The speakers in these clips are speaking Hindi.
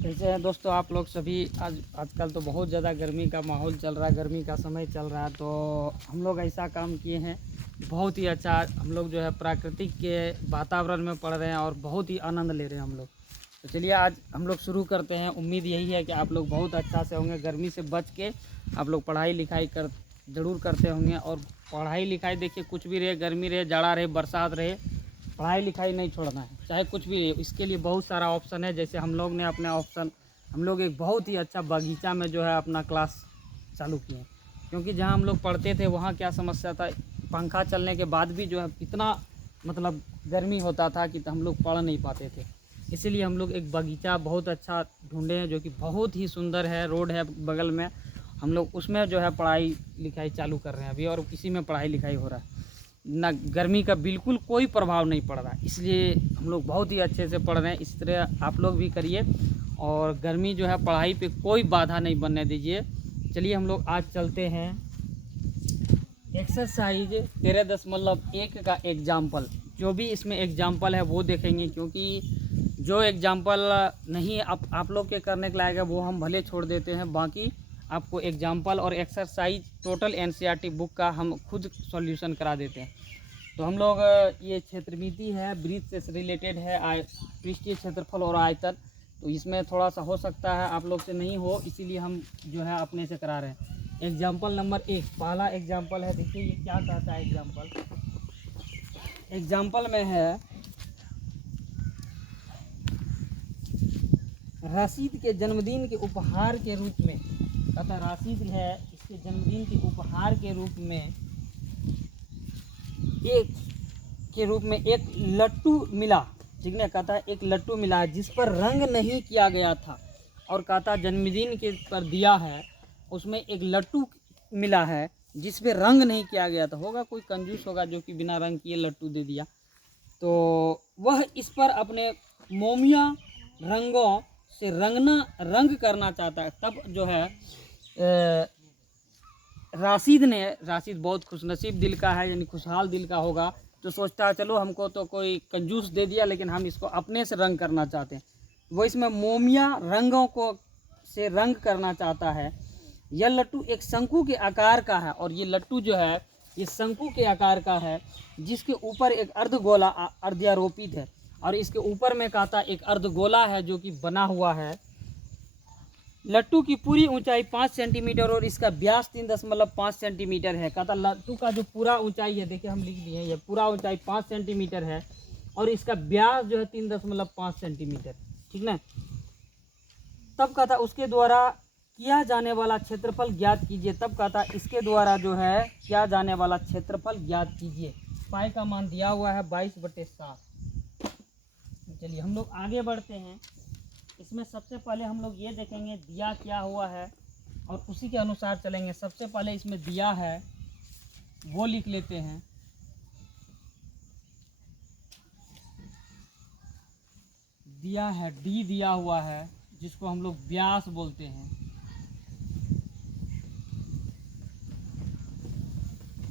कैसे हैं दोस्तों आप लोग सभी। आजकल तो बहुत ज़्यादा गर्मी का माहौल चल रहा है, गर्मी का समय चल रहा है। तो हम लोग ऐसा काम किए हैं, बहुत ही अच्छा। हम लोग जो है प्राकृतिक के वातावरण में पढ़ रहे हैं और बहुत ही आनंद ले रहे हैं हम लोग। तो चलिए आज हम लोग शुरू करते हैं। उम्मीद यही है कि आप लोग बहुत अच्छा से होंगे, गर्मी से बच के आप लोग पढ़ाई लिखाई ज़रूर करते होंगे। और पढ़ाई लिखाई देखिए, कुछ भी रहे, गर्मी रहे, जाड़ा रहे, बरसात रहे, पढ़ाई लिखाई नहीं छोड़ना है, चाहे कुछ भी रहे। इसके लिए बहुत सारा ऑप्शन है। जैसे हम लोग ने अपने ऑप्शन, हम लोग एक बहुत ही अच्छा बगीचा में जो है अपना क्लास चालू किए हैं। क्योंकि जहाँ हम लोग पढ़ते थे वहाँ क्या समस्या था, पंखा चलने के बाद भी जो है इतना मतलब गर्मी होता था कि हम लोग पढ़ नहीं पाते थे। इसीलिए हम लोग एक बगीचा बहुत अच्छा ढूंढे हैं, जो कि बहुत ही सुंदर है, रोड है बगल में। हम लोग उसमें जो है पढ़ाई लिखाई चालू कर रहे हैं अभी, और इसी में पढ़ाई लिखाई हो रहा है ना। गर्मी का बिल्कुल कोई प्रभाव नहीं पड़ रहा है, इसलिए हम लोग बहुत ही अच्छे से पढ़ रहे हैं। इस तरह आप लोग भी करिए, और गर्मी जो है पढ़ाई पे कोई बाधा नहीं बनने दीजिए। चलिए हम लोग आज चलते हैं एक्सरसाइज 13.1 का एग्जाम्पल। जो भी इसमें एग्जाम्पल है वो देखेंगे, क्योंकि जो एग्जाम्पल नहीं आप लोग के करने के लायक है वो हम भले छोड़ देते हैं। बाकी आपको एग्जाम्पल और एक्सरसाइज टोटल एनसीईआरटी बुक का हम खुद सॉल्यूशन करा देते हैं। तो हम लोग ये क्षेत्रमिति है, ब्रीथ से रिलेटेड है, पृष्ठीय क्षेत्रफल और आयतन। तो इसमें थोड़ा सा हो सकता है आप लोग से नहीं हो, इसीलिए हम जो है अपने से करा रहे हैं। एग्जाम्पल नंबर 1, पहला एग्जाम्पल है। देखिए ये क्या कहता है एग्जाम्पल। एग्जाम्पल में है रशीद के जन्मदिन के उपहार के रूप में, कहता रशीद है इसके जन्मदिन के उपहार के रूप में एक लट्टू मिला। ठीक है, कहता है एक लट्टू मिला है जिस पर रंग नहीं किया गया था। और कहता जन्मदिन के पर दिया है, उसमें एक लट्टू मिला है जिस पे रंग नहीं किया गया था। होगा कोई कंजूस होगा जो कि बिना रंग किए लट्टू दे दिया। तो वह इस पर अपने मोमिया रंगों से रंग करना चाहता है। तब जो है राशिद बहुत खुशनसीब दिल का है, यानी खुशहाल दिल का होगा। तो सोचता है चलो हमको तो कोई कंजूस दे दिया, लेकिन हम इसको अपने से रंग करना चाहते हैं। वो इसमें मोमिया रंगों को से रंग करना चाहता है। यह लट्टू एक शंकु के आकार का है, और ये लट्टू जो है ये शंकु के आकार का है, जिसके ऊपर एक अर्धगोला अर्ध्यारोपित है। और इसके ऊपर में कहता एक अर्धगोला है जो कि बना हुआ है। लट्टू की पूरी ऊंचाई 5 सेंटीमीटर और इसका व्यास 3.5 सेंटीमीटर है। कहता लट्टू का जो पूरा ऊंचाई है, देखिए हम लिख दिए हैं, ये पूरा ऊंचाई 5 सेंटीमीटर है और इसका व्यास जो है 3.5 सेंटीमीटर। ठीक ना। तब कहता उसके द्वारा किया जाने वाला क्षेत्रफल ज्ञात कीजिए। तब कहता इसके द्वारा जो है किया जाने वाला क्षेत्रफल ज्ञात कीजिए। पाई का मान दिया हुआ है 22/7। चलिए हम लोग आगे बढ़ते हैं। इसमें सबसे पहले हम लोग ये देखेंगे दिया क्या हुआ है, और उसी के अनुसार चलेंगे। सबसे पहले इसमें दिया है वो लिख लेते हैं। दिया है डी दिया हुआ है, जिसको हम लोग व्यास बोलते हैं।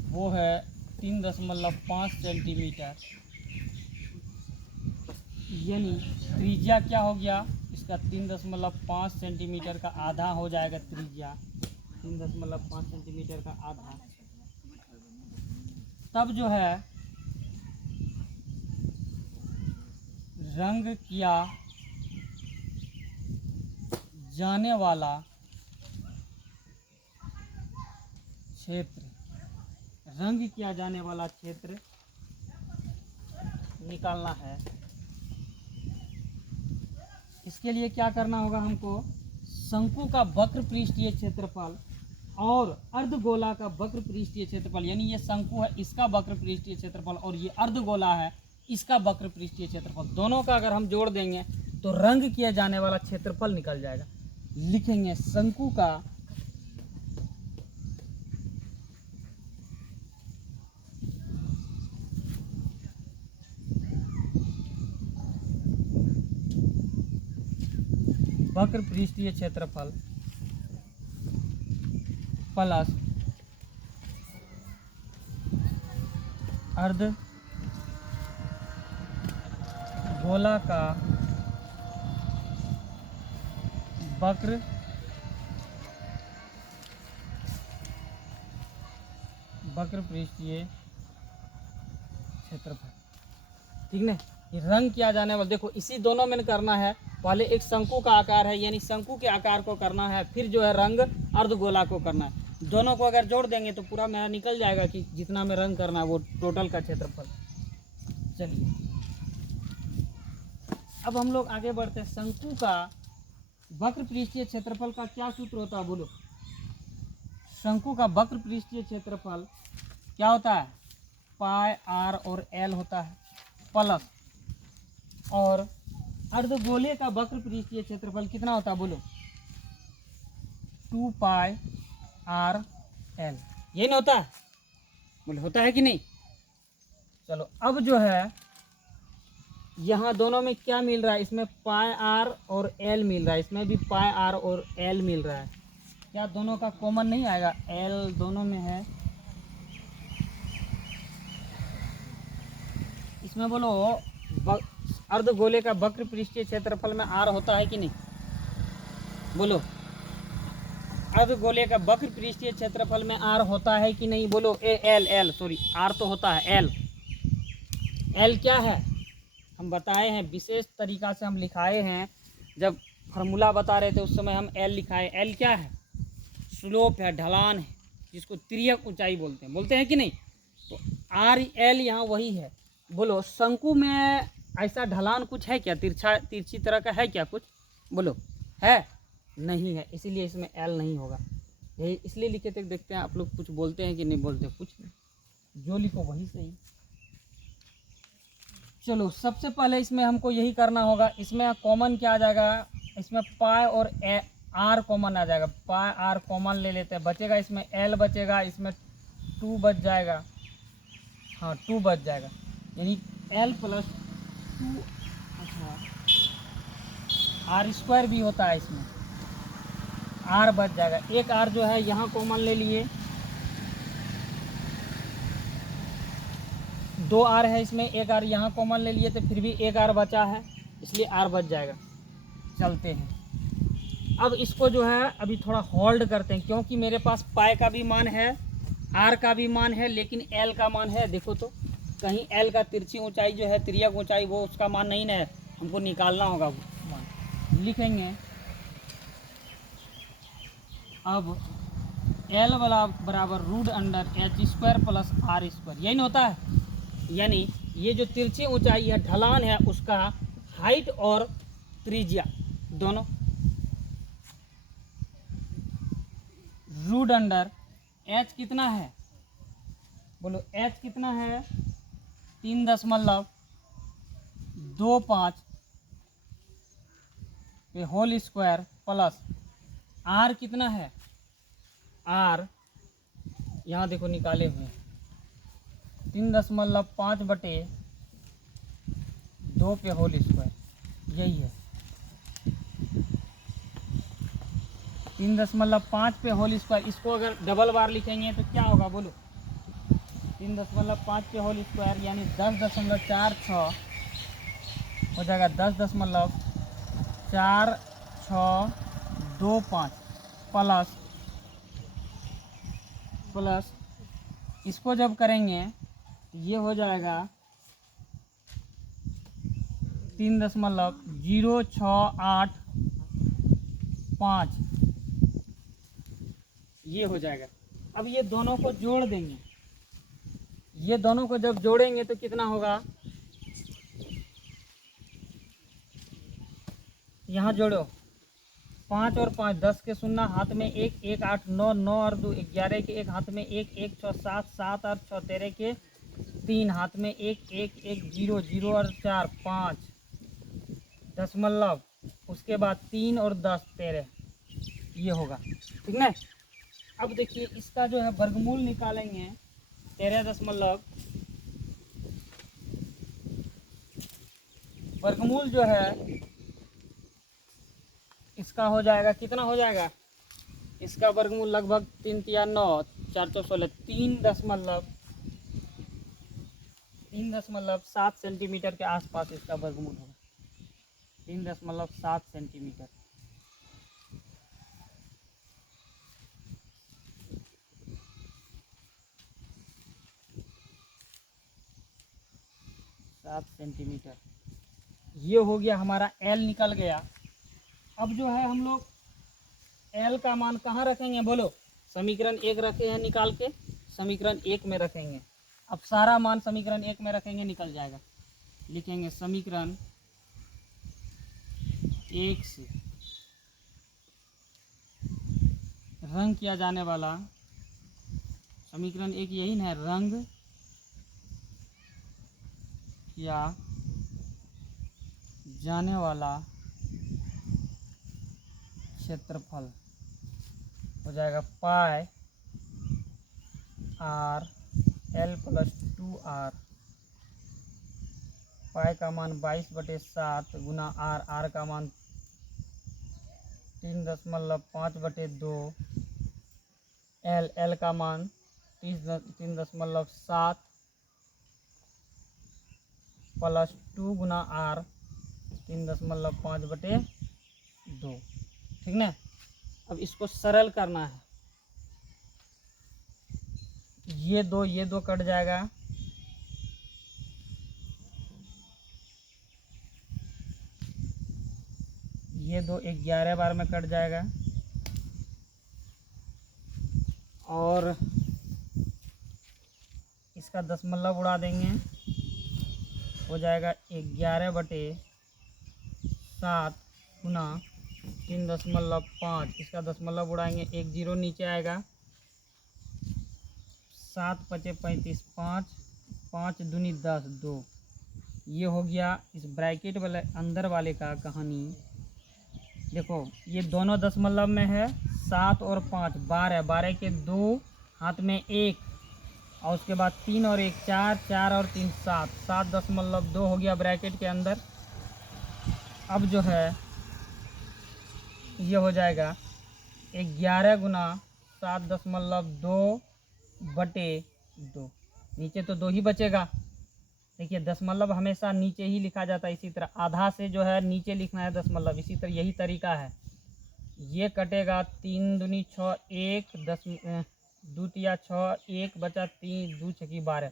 वो है 3.5 सेंटीमीटर। यानी त्रिज्या क्या हो गया इसका, 3.5 सेंटीमीटर का आधा हो जाएगा त्रिज्या, 3.5 सेंटीमीटर का आधा। तब जो है रंग किया जाने वाला क्षेत्र, रंग किया जाने वाला क्षेत्र निकालना है। इसके लिए क्या करना होगा हमको, शंकु का वक्र पृष्ठीय क्षेत्रफल और अर्धगोला का वक्र पृष्ठीय क्षेत्रफल, यानी ये शंकु है इसका वक्र पृष्ठीय क्षेत्रफल और ये अर्धगोला है इसका वक्र पृष्ठीय क्षेत्रफल, दोनों का अगर हम जोड़ देंगे तो रंग किया जाने वाला क्षेत्रफल निकल जाएगा। लिखेंगे शंकु का वक्र पृष्ठीय क्षेत्रफल प्लस अर्ध गोला का वक्र वक्र पृष्ठीय क्षेत्रफल। ठीक है, ये रंग किया जाने वाला, देखो इसी दोनों में करना है। पहले एक शंकु का आकार है, यानी शंकु के आकार को करना है, फिर जो है रंग अर्धगोला को करना है। दोनों को अगर जोड़ देंगे तो पूरा मेरा निकल जाएगा कि जितना में रंग करना है वो टोटल का क्षेत्रफल। चलिए अब हम लोग आगे बढ़ते हैं। शंकु का वक्र पृष्ठीय क्षेत्रफल का क्या सूत्र होता है बोलो? शंकु का वक्र पृष्ठीय क्षेत्रफल क्या होता है? पाई आर और एल होता है प्लस, और अर्धगोले का वक्र पृष्ठीय क्षेत्रफल कितना होता है बोलो? 2 पाई आर एल। ये नहीं होता है बोले? होता है कि नहीं? चलो अब जो है यहाँ दोनों में क्या मिल रहा है? इसमें पाई आर और एल मिल रहा है, इसमें भी पाई आर और एल मिल रहा है। क्या दोनों का कॉमन नहीं आएगा? एल दोनों में है, इसमें बोलो अर्धगोले का वक्र पृष्ठीय क्षेत्रफल में आर होता है कि नहीं? बोलो अर्धगोले का वक्र पृष्ठीय क्षेत्रफल में आर होता है कि नहीं? बोलो एल सॉरी आर तो होता है। एल क्या है? हम बताए हैं, विशेष तरीका से हम लिखाए हैं। जब फार्मूला बता रहे थे उस समय हम एल लिखाए। एल क्या है? स्लोप है, ढलान है, जिसको तिर्यक ऊंचाई बोलते हैं कि नहीं? तो आर एल यहाँ वही है। बोलो शंकु में ऐसा ढलान कुछ है क्या? तिरछी तरह का है क्या कुछ? बोलो है? नहीं है, इसीलिए इसमें एल नहीं होगा। यही इसलिए लिखे थे। देखते हैं आप लोग कुछ बोलते हैं कि नहीं बोलते? कुछ नहीं, जो लिखो वही सही। चलो सबसे पहले इसमें हमको यही करना होगा। इसमें कॉमन क्या आ जाएगा? इसमें पाई और आर कॉमन आ जाएगा। पाई आर कॉमन ले लेते हैं, बचेगा इसमें एल बचेगा, इसमें 2 बच जाएगा। हाँ 2 बच जाएगा, यानी एल प्लस 2। अच्छा आर स्क्वायर भी होता है, इसमें आर बच जाएगा। एक आर जो है यहाँ कॉमन ले लिए, 2 आर है इसमें, एक आर यहाँ कॉमन ले लिए तो फिर भी एक आर बचा है, इसलिए आर बच जाएगा। चलते हैं अब इसको जो है अभी थोड़ा होल्ड करते हैं, क्योंकि मेरे पास पाई का भी मान है, आर का भी मान है, लेकिन एल का मान है। देखो तो कहीं एल का तिरछी ऊंचाई जो है, तिर्यक ऊंचाई, वो उसका मान नहीं है, हमको निकालना होगा वो मान। लिखेंगे अब एल बराबर √(h² प्लस r²। यही नहीं होता है? यानी ये जो तिरछी ऊंचाई है, ढलान है, उसका हाइट और त्रिज्या दोनों √h कितना है? बोलो h कितना है? 3.25 पे होल स्क्वायर प्लस r कितना है? r यहाँ देखो निकाले हुए 3.5/2 पे होल स्क्वायर, यही है 3.5 पे होल स्क्वायर। इसको अगर डबल बार लिखेंगे तो क्या होगा बोलो? 3.5 पे होल स्क्वायर यानी 10.46 हो जाएगा, 10.4625 प्लस इसको जब करेंगे ये हो जाएगा 3.0685, ये हो जाएगा। अब ये दोनों को जोड़ देंगे, ये दोनों को जब जोड़ेंगे तो कितना होगा? यहाँ जोड़ो 5 और 5 10 के 0 हाथ में 1 1 8 9 9 और 2 11 के 1 हाथ में 1 1 6 7 7 और 6 13 के 3 हाथ में 1 1 1 0 0 और 4 5 दशमलव, उसके बाद 3 और 10 13, ये होगा। ठीक ना? अब देखिए इसका जो है वर्गमूल निकालेंगे 13 वर्गमूल जो है इसका हो जाएगा, कितना हो जाएगा? इसका वर्गमूल लगभग 3 तिया 9 4 चौ 16 3.7 सेंटीमीटर के आसपास इसका वर्गमूल होगा। 3.7 सेंटीमीटर। 7 सेंटीमीटर। ये हो गया हमारा एल निकल गया। अब जो है हम लोग एल का मान कहाँ रखेंगे बोलो? समीकरण 1 रखे हैं निकाल के, समीकरण 1 में रखेंगे। अब सारा मान समीकरण 1 में रखेंगे, निकल जाएगा। लिखेंगे समीकरण 1 से रंग किया जाने वाला, समीकरण 1 यही ना है, रंग किया जाने वाला क्षेत्रफल हो जाएगा पाई आर एल प्लस 2r। पाई का मान 22/7 गुना आर, आर का मान 3.5/2, एल, एल का मान 3.7 प्लस 2 गुना आर 3.5/2। ठीक ना? अब इसको सरल करना है। ये दो कट जाएगा, ये दो 11 बार में कट जाएगा, और इसका दशमलव उड़ा देंगे, हो जाएगा 11/7 गुना 3.5। इसका दशमलव उड़ाएंगे, 1 जीरो नीचे आएगा, 7 पचे 35, 5 5 दूनी 10, 2। ये हो गया इस ब्रैकेट वाले अंदर वाले का कहानी। देखो ये दोनों दशमलव में है, 7 और 5 12, 12 के 2 हाथ में 1, और उसके बाद 3 और 1 4, 4 और 3 7, 7.2 हो गया ब्रैकेट के अंदर। अब जो है ये हो जाएगा 11 गुना 7.2/2। नीचे तो 2 ही बचेगा। देखिए दशमलव हमेशा नीचे ही लिखा जाता है, इसी तरह आधा से जो है नीचे लिखना है दशमलव, इसी तरह यही तरीका है। ये कटेगा 3 दूनी 6, 1 10 2 तिया 6, 1 बचा 3 2 छकी 12।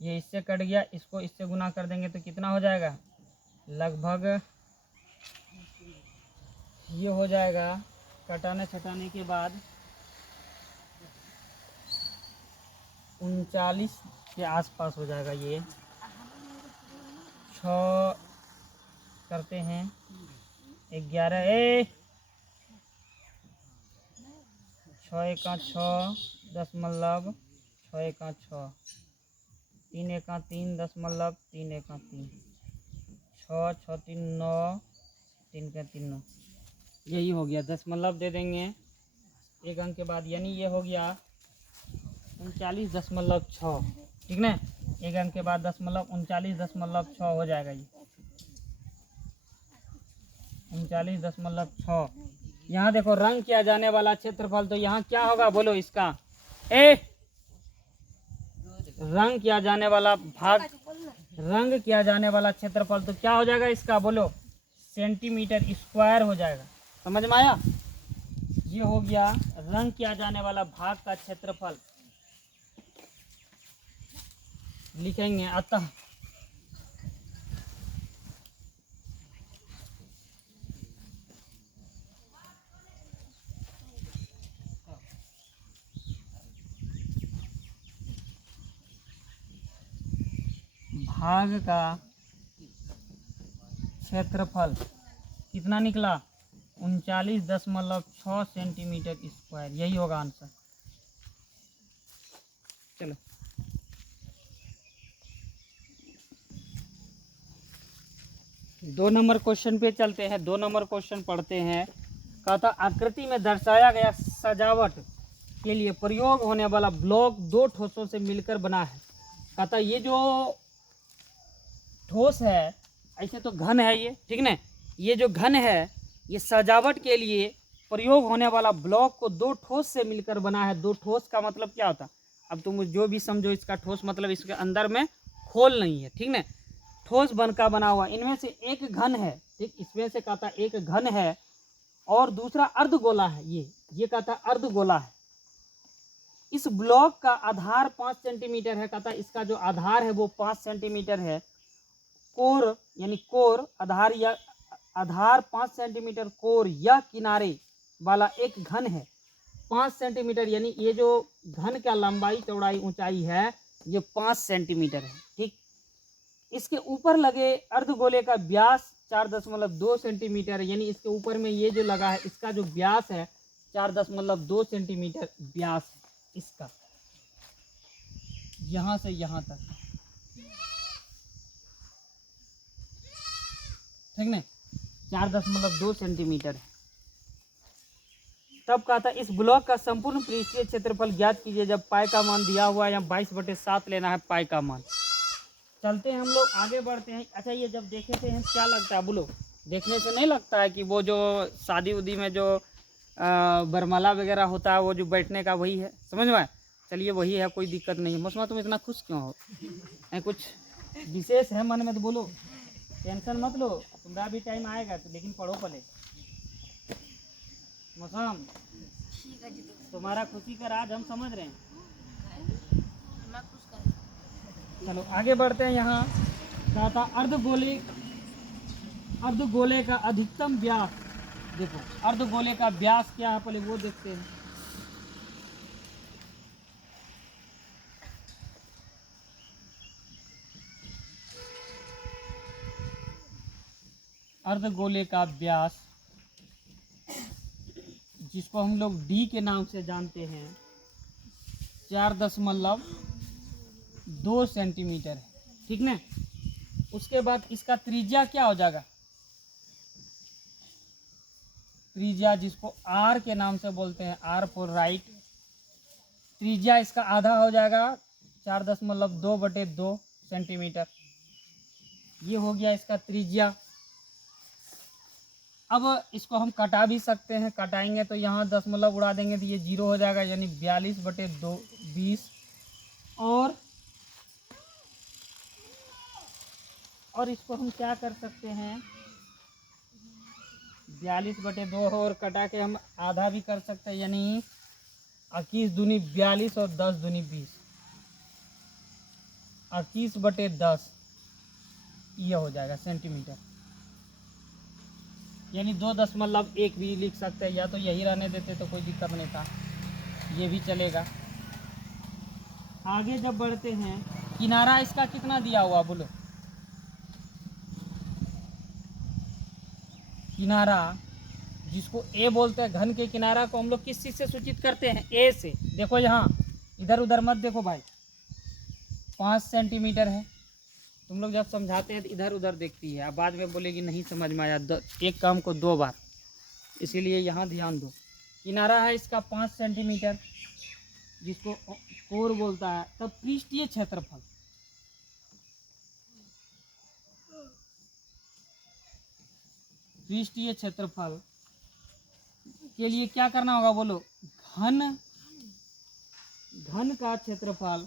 ये इससे कट गया, इसको इससे गुना कर देंगे तो कितना हो जाएगा? लगभग ये हो जाएगा कटाने छटाने के बाद 39 के आसपास हो जाएगा। ये 6 करते हैं, 11 6 एका 6 दशमलव 6 एका 6, 3 एका 3 दशमलव 3 एका 3, 6 6 3 9, 3 का 3 9। यही हो गया, दशमलव दे देंगे 1 अंक के बाद, यानी ये हो गया 39.6। ठीक ना? 1 अंक के बाद दशमलव 39.6 हो जाएगा। ये 39.6। यहाँ देखो रंग किया जाने वाला क्षेत्रफल, तो यहाँ क्या होगा बोलो इसका? रंग किया जाने वाला भाग, रंग किया जाने वाला क्षेत्रफल तो क्या हो जाएगा इसका बोलो? सेंटीमीटर स्क्वायर हो जाएगा। समझ में आया? ये हो गया रंग किया जाने वाला भाग का क्षेत्रफल। लिखेंगे अतः भाग का क्षेत्रफल कितना निकला? 39.6 सेंटीमीटर स्क्वायर। यही होगा आंसर। चलो 2 नंबर क्वेश्चन पे चलते हैं। 2 नंबर क्वेश्चन पढ़ते हैं। कहता आकृति में दर्शाया गया सजावट के लिए प्रयोग होने वाला ब्लॉक 2 ठोसों से मिलकर बना है। कहता ये जो ठोस है, ऐसे तो घन है ये, ठीक ना? ये जो घन है ये सजावट के लिए प्रयोग होने वाला ब्लॉक को 2 ठोस से मिलकर बना है। 2 ठोस का मतलब क्या होता? अब तुम जो भी समझो इसका ठोस मतलब इसके अंदर में खोल नहीं है, ठीक ना? ठोस बन का बना हुआ। इनमें से एक घन है, ठीक? इसमें से कहता एक घन है और दूसरा अर्धगोला है। ये कहता अर्धगोला है। इस ब्लॉक का आधार 5 सेंटीमीटर है। कहता इसका जो आधार है वो 5 सेंटीमीटर है कोर यानी कोर आधार या आधार 5 सेंटीमीटर कोर या किनारे वाला एक घन है 5 सेंटीमीटर, यानी ये जो घन का लंबाई चौड़ाई ऊंचाई है ये 5 सेंटीमीटर है। ठीक, इसके ऊपर लगे अर्धगोले का व्यास 4.2 सेंटीमीटर, यानी इसके ऊपर में ये जो लगा है इसका जो व्यास है 4.2 सेंटीमीटर व्यास है इसका, यहाँ से यहाँ तक। ठीक ना, 4.2 सेंटीमीटर है। तब कहा था इस ब्लॉक का संपूर्ण पृष्ठीय क्षेत्रफल ज्ञात कीजिए जब पाई का मान दिया हुआ है, या 22/7 लेना है पाई का मान। चलते हैं हम लोग आगे बढ़ते हैं। अच्छा, ये जब देखे थे हम क्या लगता है बोलो, देखने से नहीं लगता है कि वो जो शादी उदी में जो बरमाला वगैरह होता है वो जो बैठने का वही है, समझ में? चलिए वही है, कोई दिक्कत नहीं है। मौसमा तुम इतना खुश क्यों हो? कुछ विशेष है मन में तो बोलो, टेंशन मत लो, तुम्हारा भी टाइम आएगा तो, लेकिन पढ़ो पहले। मौसम, तुम्हारा खुशी का राज हम समझ रहे हैं। चलो आगे बढ़ते हैं। यहाँ कहा था अर्धगोले का अधिकतम व्यास। देखो अर्धगोले का व्यास क्या है, पहले वो देखते हैं। अर्धगोले का व्यास, जिसको हम लोग डी के नाम से जानते हैं, 4.2 सेंटीमीटर है। ठीक ना, उसके बाद इसका त्रिज्या क्या हो जाएगा? त्रिज्या जिसको आर के नाम से बोलते हैं, आर फॉर राइट, त्रिज्या इसका आधा हो जाएगा 4.2/2 सेंटीमीटर। ये हो गया इसका त्रिज्या। अब इसको हम कटा भी सकते हैं, कटाएंगे तो यहाँ दशमलव उड़ा देंगे तो ये 0 हो जाएगा, यानी 42/2 20। और इसको हम क्या कर सकते हैं, 42/2 और कटा के हम आधा भी कर सकते हैं, यानी 21 दूनी 42 और 10 दूनी 20, 21/10 ये हो जाएगा सेंटीमीटर, यानी 2.1 भी लिख सकते हैं, या तो यही रहने देते तो कोई दिक्कत नहीं था, ये भी चलेगा। आगे जब बढ़ते हैं, किनारा इसका कितना दिया हुआ बोलो? किनारा जिसको ए बोलते हैं, घन के किनारा को हम लोग किस चीज़ से सूचित करते हैं? ए से। देखो यहाँ इधर उधर मत देखो भाई, 5 सेंटीमीटर है। तुम लोग जब समझाते हैं तो इधर उधर देखती है, अब बाद में बोलेगी नहीं समझ में आया, एक काम को 2 बार, इसीलिए यहाँ ध्यान दो। किनारा है इसका 5 सेंटीमीटर, जिसको कोर बोलता है। तब पृष्ठीय क्षेत्रफल, पृष्ठीय क्षेत्रफल के लिए क्या करना होगा बोलो? घन का क्षेत्रफल,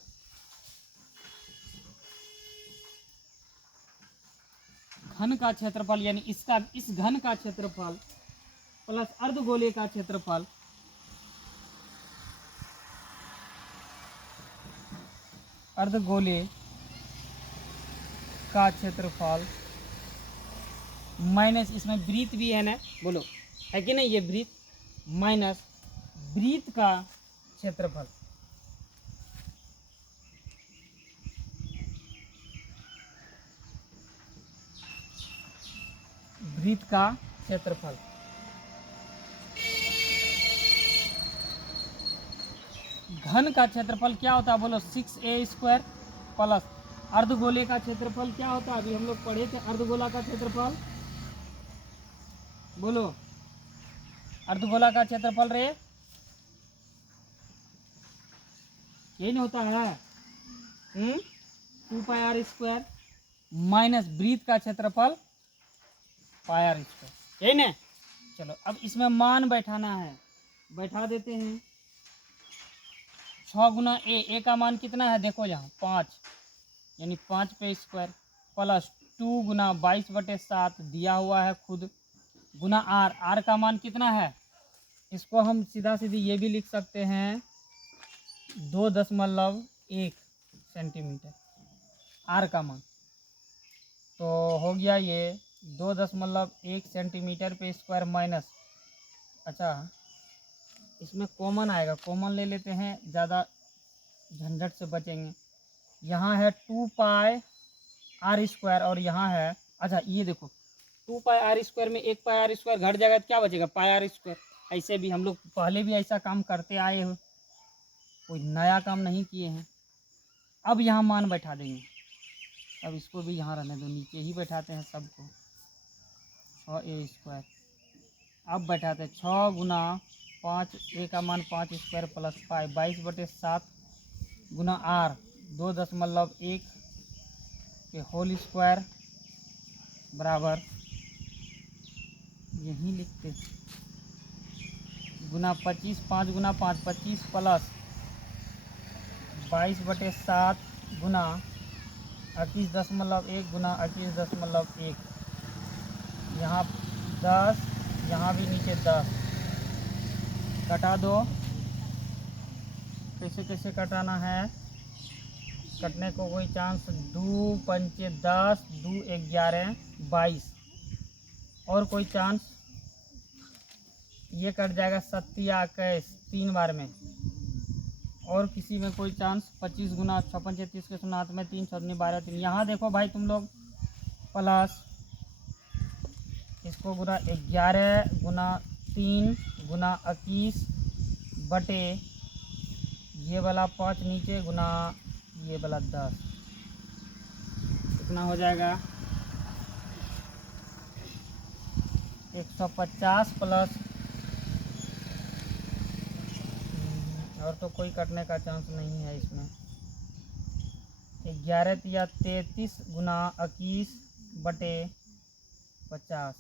घन का क्षेत्रफल यानी इसका, इस घन का क्षेत्रफल प्लस अर्धगोले का क्षेत्रफल, अर्धगोले का क्षेत्रफल माइनस, इसमें वृत्त भी है ना बोलो, है कि नहीं? ये वृत्त माइनस वृत्त का क्षेत्रफल, वृत्त का क्षेत्रफल। घन का क्षेत्रफल क्या होता है बोलो? 6a² प्लस अर्धगोले का क्षेत्रफल क्या होता है? अभी हम लोग पढ़े थे अर्धगोला का क्षेत्रफल, बोलो अर्धगोला का क्षेत्रफल रे यही नहीं होता है, 2πr² माइनस वृत्त का क्षेत्रफल πr², यही ना? चलो अब इसमें मान बैठाना है, बैठा देते हैं। 6 गुना ए का मान कितना है? देखो यहाँ 5, यानी 5 पे स्क्वायर, प्लस 2 गुना 22/7 दिया हुआ है खुद, गुना आर का मान कितना है? इसको हम सीधा सीधी ये भी लिख सकते हैं 2.1 सेंटीमीटर आर का मान। तो हो गया ये 2.1 सेंटीमीटर पे स्क्वायर माइनस, अच्छा इसमें कॉमन आएगा, कॉमन ले लेते हैं, ज़्यादा झंझट से बचेंगे। यहाँ है 2 पाई आर स्क्वायर और यहाँ है, अच्छा ये देखो 2 पाई आर स्क्वायर में 1 पाई आर स्क्वायर घट जाएगा तो क्या बचेगा, पाई आर स्क्वायर। ऐसे भी हम लोग पहले भी ऐसा काम करते आए हो, कोई नया काम नहीं किए हैं। अब यहाँ मान बैठा देंगे, अब इसको भी यहाँ रहने दो, नीचे ही बैठाते हैं सबको, 6a स्क्वायर। अब बैठाते हैं 6 गुना 5, ए का मान 5 स्क्वायर प्लस पाई 22/7 गुना आर 2.1 के होल स्क्वायर बराबर, यही लिखते गुना 25, 5 गुना 5 25 प्लस 22/7 गुना 21.1 गुना 21.1, यहाँ 10, यहाँ भी नीचे 10, कटा दो। कैसे कैसे कटाना है, कटने को कोई चांस, 2 पंचे 10, 2 11 22, और कोई चांस, ये कट जाएगा 27 3 बार में, और किसी में कोई चांस 25 गुना 6 पंचे 30 के 0 हाथ में 3 6 12 3। यहाँ देखो भाई तुम लोग, प्लस इसको गुना 11 गुना 3 गुना 21 बटे ये वाला 5 नीचे गुना ये वाला 10, कितना हो जाएगा 150 प्लस, और तो कोई कटने का चांस नहीं है इसमें, 11 या 33 गुना 21 बटे 50।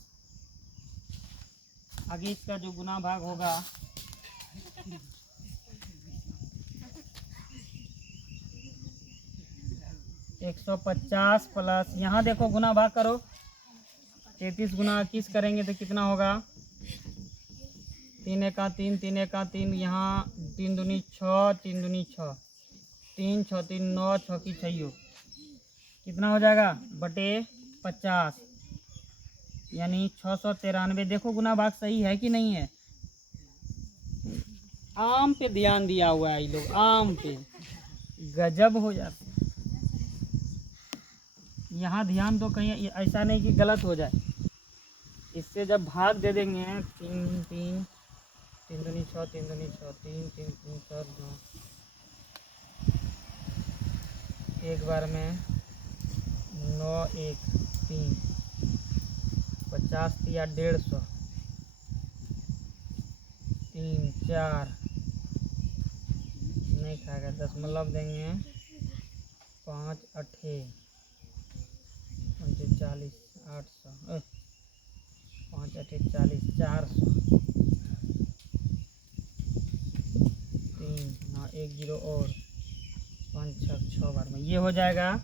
आगे इसका जो गुना भाग होगा, एक 150 प्लस, यहाँ देखो गुना भाग करो, 33 गुना 21 करेंगे तो कितना होगा, 3 एका 3 3 एका 3, यहाँ 3 दूनी 6 3 दूनी 6, 3 6 3 9 6 की 6, कितना हो जाएगा बटे 50, यानी 693। देखो गुना भाग सही है कि नहीं है, आम पे ध्यान दिया हुआ है ये लोग, आम पे गजब हो जाते। यहाँ ध्यान दो, कहीं ऐसा नहीं कि गलत हो जाए। इससे जब भाग दे देंगे 3 3 3 दूनी 6 3 दूनी 6 3 3 3 4 2, एक बार में 9 1 3, 50 या 150, 3 4 नहीं खाएगा, दशमलव देंगे, 5 8 40 800, 5 8 40 400, 3 9 1 0 और 5 6 बार में ये हो जाएगा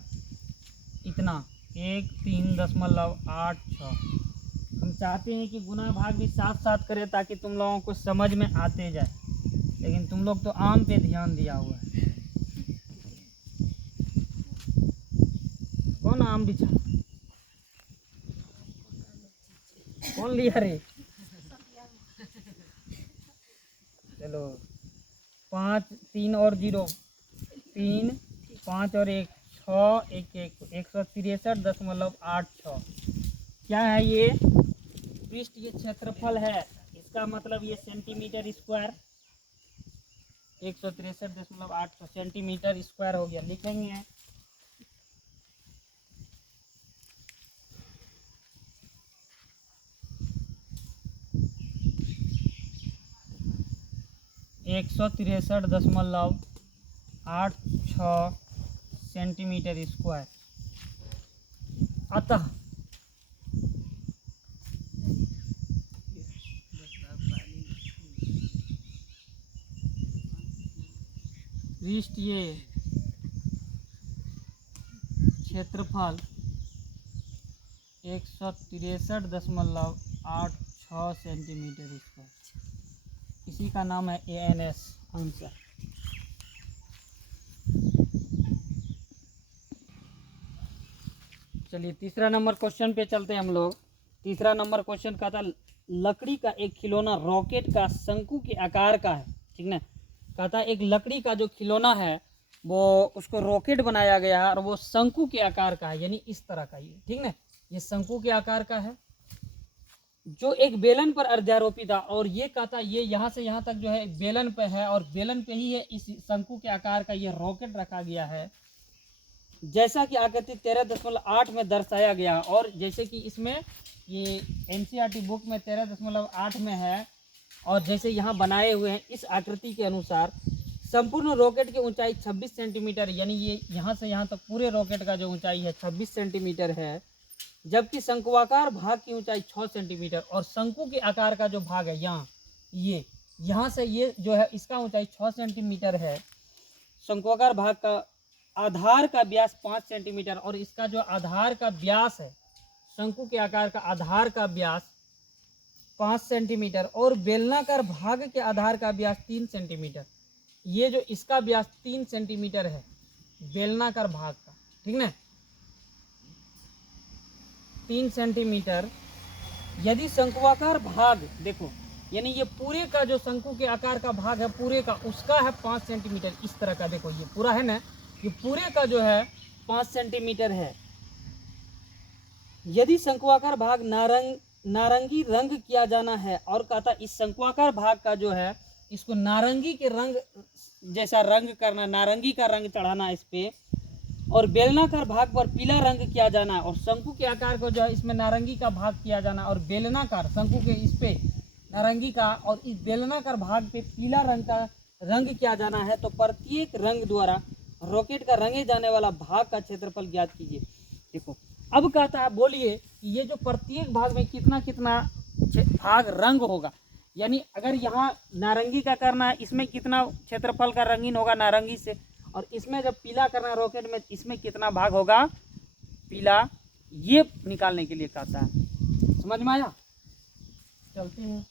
इतना 13.86। हम चाहते हैं कि गुना भाग भी साथ साथ करें ताकि तुम लोगों को समझ में आते जाए, लेकिन तुम लोग तो आम पे ध्यान दिया हुआ है। कौन आम बिछा, कौन लिया रे, चलो 5 3 और 0 3 5 और 1 6 1 1 163.86। क्या है ये पृष्ठ, ये क्षेत्रफल है, इसका मतलब ये सेंटीमीटर स्क्वायर, 163.86 सेंटीमीटर स्क्वायर हो गया। लिखेंगे 163.86 सेंटीमीटर स्क्वायर। अतः पृष्ठ ये क्षेत्रफल 163.86 सेंटीमीटर स्क्वायर, इसी का नाम है ANS आंसर। चलिए। चलिए तीसरा नंबर क्वेश्चन पे चलते हैं हम लोग। तीसरा नंबर क्वेश्चन का था लकड़ी का एक खिलौना रॉकेट का शंकु के आकार का है, ठीक ना। कहता एक लकड़ी का जो खिलौना है वो उसको रॉकेट बनाया गया है और वो शंकु के आकार का है, यानी इस तरह का ये, ठीक ना। ये शंकु के आकार का है जो एक बेलन पर अध्यारोपित था, और ये कहता ये यहाँ से यहाँ तक जो है बेलन पे है और बेलन पे ही है इस शंकु के आकार का ये रॉकेट रखा गया है, जैसा कि आकृति 13.8 में दर्शाया गया। और जैसे कि इसमें ये एनसीईआरटी बुक में 13.8 में है, और जैसे यहाँ बनाए हुए हैं इस आकृति के अनुसार संपूर्ण रॉकेट की ऊंचाई 26 सेंटीमीटर, यानी ये यहाँ से यहाँ तक पूरे रॉकेट का जो ऊंचाई है 26 सेंटीमीटर है, जबकि शंकुआकार भाग की ऊंचाई 6 सेंटीमीटर, और शंकु के आकार का जो भाग है यहाँ ये यहाँ से ये जो है इसका ऊंचाई 6 सेंटीमीटर है। शंकुआकार भाग का आधार का व्यास 5 सेंटीमीटर, और इसका जो आधार का व्यास है शंकु के आकार का आधार का व्यास 5 सेंटीमीटर, और बेलनाकार भाग के आधार का व्यास 3 सेंटीमीटर। ये जो इसका व्यास 3 सेंटीमीटर है बेलनाकार भाग का, ठीक ना, 3 सेंटीमीटर। यदि शंकुआकार भाग देखो, यानी ये पूरे का जो शंकु के आकार का भाग है पूरे का उसका है 5 सेंटीमीटर, इस तरह का देखो ये पूरा है ना, ये पूरे का जो है 5 सेंटीमीटर है। यदि शंकुआकार भाग नारंगी रंग किया जाना है, और कहता इस शंकुआकार भाग का जो है इसको नारंगी के रंग जैसा रंग करना, नारंगी का रंग चढ़ाना इस पे, और बेलनाकार भाग पर पीला रंग किया जाना है, और शंकु के आकार को जो है इसमें नारंगी का भाग किया जाना, और बेलनाकार शंकु के इस पे नारंगी का और इस बेलनाकार भाग पे पीला रंग का रंग किया जाना है। तो प्रत्येक रंग द्वारा रॉकेट का रंगे जाने वाला भाग का क्षेत्रफल ज्ञात कीजिए। देखो अब कहता है बोलिए कि ये जो प्रत्येक भाग में कितना कितना भाग रंग होगा, यानी अगर यहाँ नारंगी का करना है इसमें कितना क्षेत्रफल का रंगीन होगा नारंगी से, और इसमें जब पीला करना है रॉकेट में इसमें कितना भाग होगा पीला, ये निकालने के लिए कहता है। समझ में आया? चलते हैं।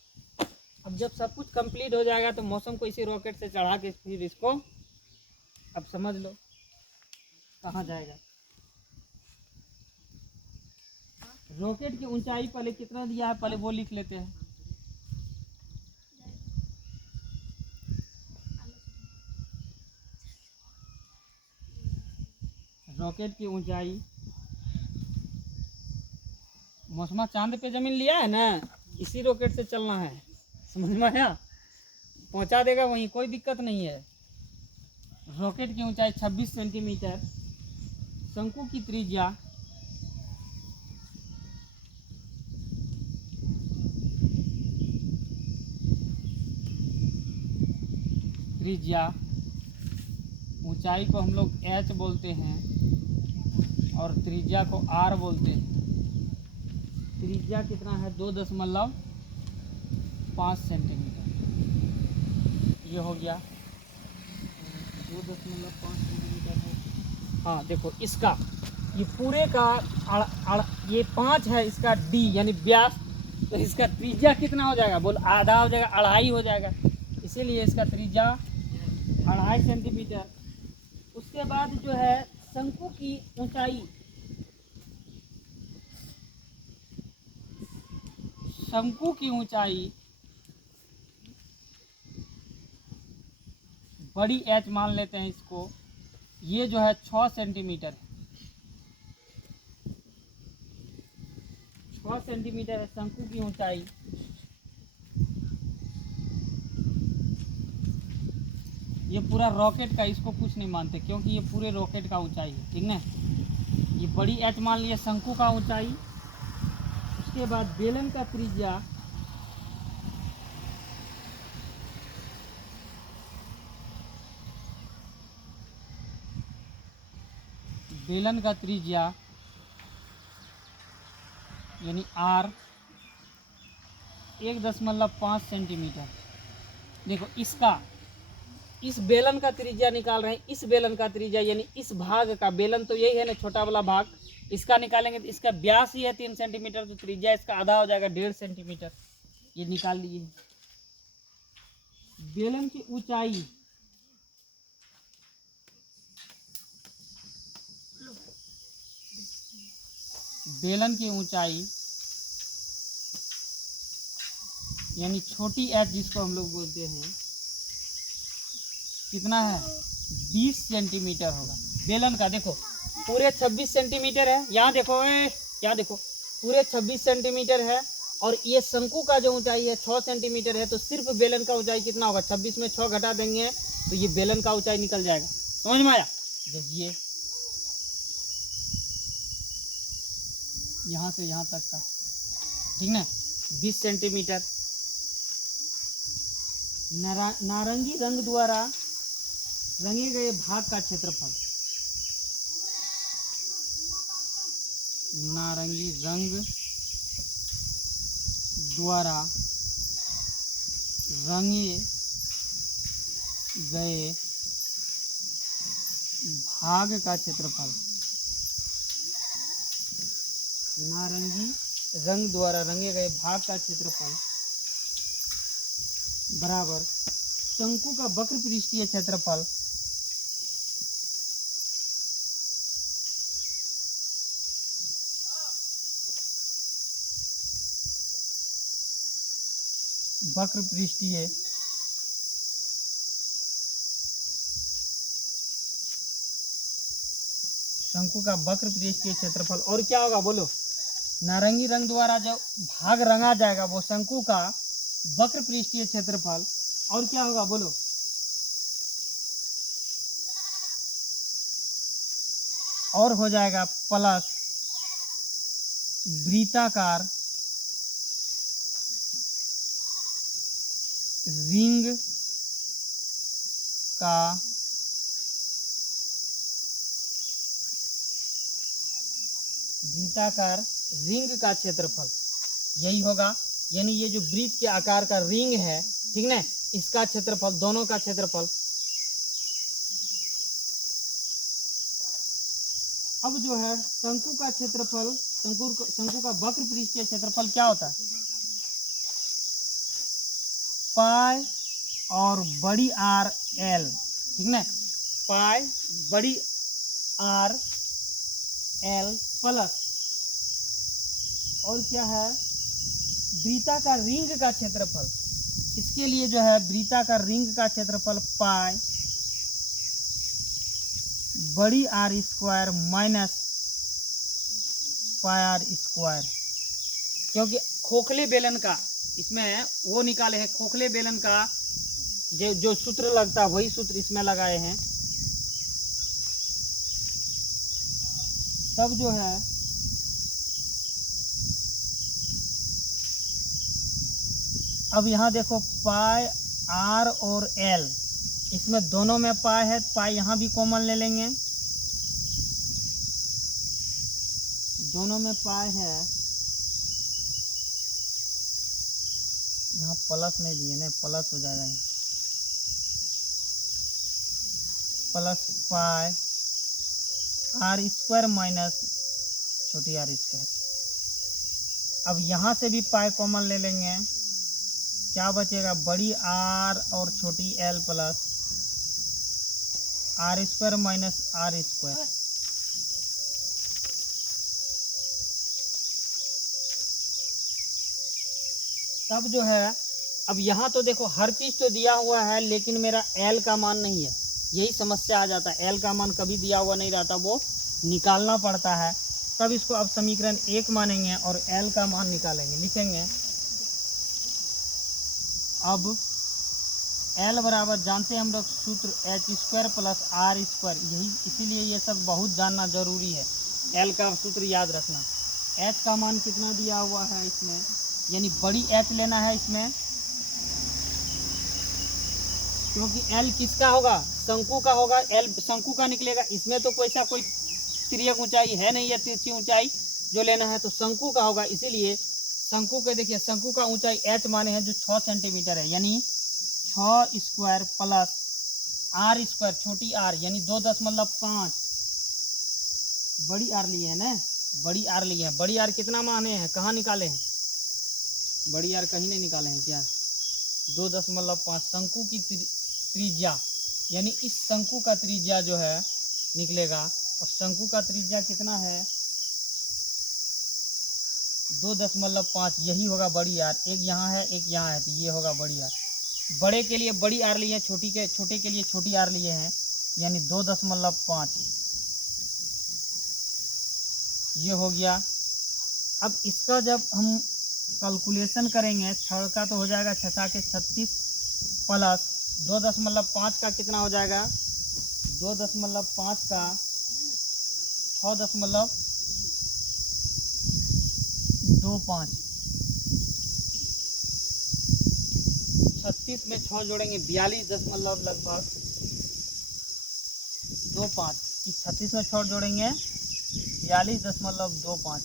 अब जब सब कुछ कंप्लीट हो जाएगा तो मौसम को इसी रॉकेट से चढ़ा के फिर इसको अब समझ लो कहाँ जाएगा। रॉकेट की ऊंचाई पहले कितना दिया है पहले वो लिख लेते हैं। रॉकेट की ऊंचाई मौसमा चांद पे जमीन लिया है ना, इसी रॉकेट से चलना है। समझ में आया? पहुंचा देगा वहीं, कोई दिक्कत नहीं है। रॉकेट की ऊंचाई 26 सेंटीमीटर, शंकु की त्रिज्या ऊंचाई को हम लोग h बोलते हैं और त्रिज्या को r बोलते हैं। त्रिज्या कितना है 2.5 सेंटीमीटर, ये हो गया 2.5 सेंटीमीटर है। हाँ देखो इसका ये पूरे का ये 5 है इसका d यानी व्यास, तो इसका त्रिज्या कितना हो जाएगा बोल, आधा हो जाएगा, 2.5 हो जाएगा, इसीलिए इसका त्रिज्या 2.5 सेंटीमीटर। उसके बाद जो है शंकु की ऊंचाई, शंकु की ऊंचाई बड़ी एच मान लेते हैं इसको, ये जो है 6 सेंटीमीटर, 6 सेंटीमीटर है शंकु की ऊंचाई। ये पूरा रॉकेट का, इसको कुछ नहीं मानते क्योंकि ये पूरे रॉकेट का ऊंचाई है, ठीक ना। ये बड़ी एच मान लिया शंकु का ऊंचाई। उसके बाद बेलन का त्रिज्या, बेलन का त्रिज्या यानी r 1.5 सेंटीमीटर। देखो इसका इस बेलन का त्रिज्या निकाल रहे हैं, इस बेलन का त्रिज्या यानी इस भाग का, बेलन तो यही है ना छोटा वाला भाग, इसका निकालेंगे तो इसका व्यास ही है 3 सेंटीमीटर, तो त्रिज्या इसका आधा हो जाएगा 1.5 सेंटीमीटर। ये निकाल लीजिए। बेलन की ऊंचाई बेलन की ऊंचाई यानी छोटी एच जिसको हम लोग बोलते हैं कितना है 20 सेंटीमीटर होगा। बेलन का देखो पूरे 26 सेंटीमीटर है, यहाँ देखो यहाँ देखो पूरे 26 सेंटीमीटर है, और ये शंकु का जो ऊंचाई है 6 सेंटीमीटर है। तो सिर्फ बेलन का ऊंचाई कितना होगा, 26 में 6 घटा देंगे तो ये बेलन का ऊंचाई निकल जाएगा। समझ में आया? जब ये यहाँ से यहाँ तक का, ठीक ना, 20 सेंटीमीटर। नारंगी रंग द्वारा रंगे गए भाग का क्षेत्रफल, नारंगी रंग द्वारा रंगे गए भाग का क्षेत्रफल, नारंगी रंग द्वारा रंगे गए भाग का क्षेत्रफल बराबर शंकु का वक्र पृष्ठीय क्षेत्रफल वक्र पृष्ठीय शंकु का वक्र पृष्ठीय क्षेत्रफल। और क्या होगा बोलो, नारंगी रंग द्वारा जो भाग रंगा जाएगा वो शंकु का वक्र पृष्ठीय क्षेत्रफल। और क्या होगा बोलो, और हो जाएगा प्लस वृत्ताकार रिंग का वृत्ताकार रिंग का क्षेत्रफल, यही होगा। यानी ये जो वृत्त के आकार का रिंग है, ठीक ना, इसका क्षेत्रफल, दोनों का क्षेत्रफल। अब जो है शंकु का क्षेत्रफल, शंकु का वक्र पृष्ठीय क्षेत्रफल क्या होता है, पाई और बड़ी आर एल, ठीक ना, पाई बड़ी आर एल प्लस, और क्या है, वृत्ताकार रिंग का क्षेत्रफल। इसके लिए जो है वृत्ताकार रिंग का क्षेत्रफल पाई बड़ी R square minus pi R square, क्योंकि खोखले बेलन का इसमें वो निकाले हैं, खोखले बेलन का जो सूत्र लगता है वही सूत्र इसमें लगाए हैं। तब जो है अब यहाँ देखो पाई आर और एल, इसमें दोनों में पाई है, पाई यहाँ भी कॉमन ले लेंगे, दोनों में पाई है, यहाँ प्लस नहीं दिए ना, प्लस हो जाएगा, plus pi R square minus छोटी आर स्क्वायर। अब यहाँ से भी पाई कॉमन ले लेंगे, क्या बचेगा, बड़ी आर और छोटी L plus R square minus R square. तब जो है अब यहाँ तो देखो हर चीज़ तो दिया हुआ है, लेकिन मेरा एल का मान नहीं है, यही समस्या आ जाता है। एल का मान कभी दिया हुआ नहीं रहता, वो निकालना पड़ता है। तब इसको अब समीकरण 1 मानेंगे और एल का मान निकालेंगे, लिखेंगे। अब एल बराबर जानते हैं हम लोग सूत्र H square plus R square, यही इसीलिए ये सब बहुत जानना जरूरी है। एल का सूत्र याद रखना। एच का मान कितना दिया हुआ है इसमें, यानी बड़ी एच लेना है इसमें, क्योंकि एल किसका होगा, शंकु का होगा, एल शंकु का निकलेगा। इसमें तो कोई तिर्यक ऊंचाई है नहीं, या तिरछी ऊंचाई जो लेना है तो शंकु का होगा। इसीलिए शंकु के देखिए, शंकु का ऊंचाई एच माने हैं जो 6 सेंटीमीटर है, यानी 6 स्क्वायर प्लस आर स्क्वायर छोटी आर यानी 2.5 बड़ी आर लिए है ना, बड़ी आर लिए हैं। बड़ी आर कितना माने हैं, कहाँ निकाले हैं, बड़ी आर कहीं नहीं निकाले हैं क्या, 2.5 शंकु की त्रिज्या, यानी इस शंकु का त्रिज्या जो है निकलेगा। और शंकु का त्रिज्या कितना है, 2.5 यही होगा बड़ी आर। एक यहाँ है एक यहाँ है, तो ये होगा बड़ी आर। बड़े के लिए बड़ी आर लिए हैं, छोटे के लिए छोटी आर लिए हैं, यानी 2.5 ये हो गया। अब इसका जब हम कैलकुलेशन करेंगे, 6 का तो हो जाएगा 6 के 36 प्लस 2.5 का कितना हो जाएगा, 2.5 का 6.25, 36 में 6 जोड़ेंगे 42 दशमलव लगभग 25। 36 में 6 जोड़ेंगे 42.25।